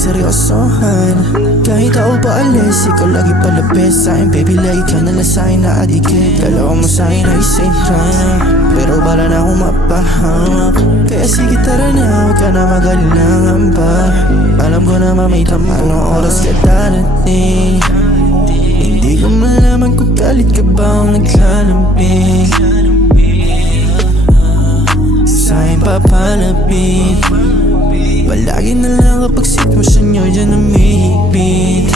seryosohan. Kahit ako paalis, ikaw lagi palabes sa'kin. Baby, lagi ka nalang sa'kin na adikit. Dalawa mo sa'kin ay sira, pero bala na akong mapahamak. Kaya sige tara na, huwag ka na mag-alinlangan pa. Alam ko naman may tamang oras ka darating. Hindi ko malaman kung galit ka ba o naglalambing. Sa'kin papalapit, palagi na lang kapag sitwasyon nyo dyan umihigpit.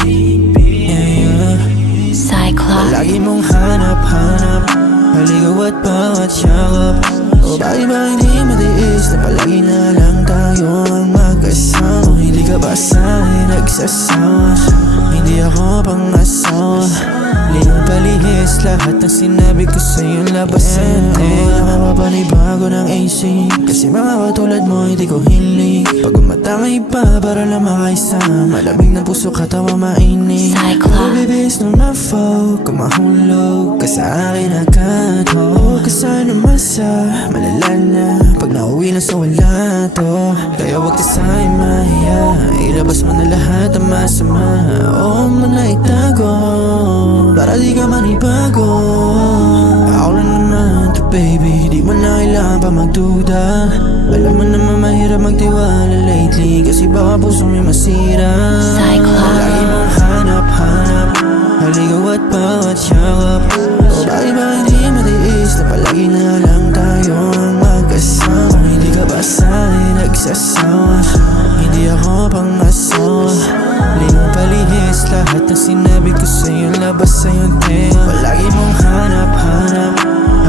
Palagi mong hanap-hanap, haligaw at bawat yakap. O bakit ba hindi matiis na palagi na lang tayo ang magkasama? Hindi ka ba sa'kin nagsasawa? Hindi ako pang-asawa. Lihong palihis, lahat ng sinabi ko sa'yo labas sa'yo. Mapapanibago ng AC, kasi mga katulad mo hindi ko hilig. Pag umatangay pa para lang makaisa, malamig ng puso katawa mainig. Bibis na ma-folk, kumahulog ka sa akin agad. Huwag ka sana masa, malala na pag nauwi na sa wala to. Kaya huwag ka sa'kin mahiya, ilabas mo na lahat ang masama. Oo mo na itago, para di ka manibago. Ako na naman to baby, di mo na kailangan pa magduda. Alam mo naman mahirap magtiwala lately, kasi baka puso may masira. Lagi mong hanap-hanap, haligaw at bawat yakap. O bakit ba hindi matiis na palagi na lang tayo ang magkasama? Hindi ka ba sa'kin nagsasawa? Hindi ako pang-asawa. Lihong palihis, lahat ng sinabi ko sa'yo labas sa'yong tenga. Palagi mong hanap-hanap,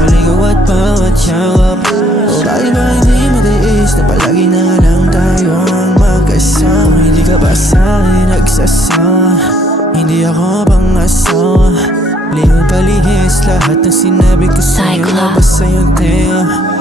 haligaw at bawat yakap. O bakit ba hindi matiis na palagi na lang tayo ang magkasama? Hindi ka ba sa'kin nagsasawa? Hindi ako pang-asawa. Lihong palihis, lahat ng sinabi ko sa'yo labas sa'yong tenga.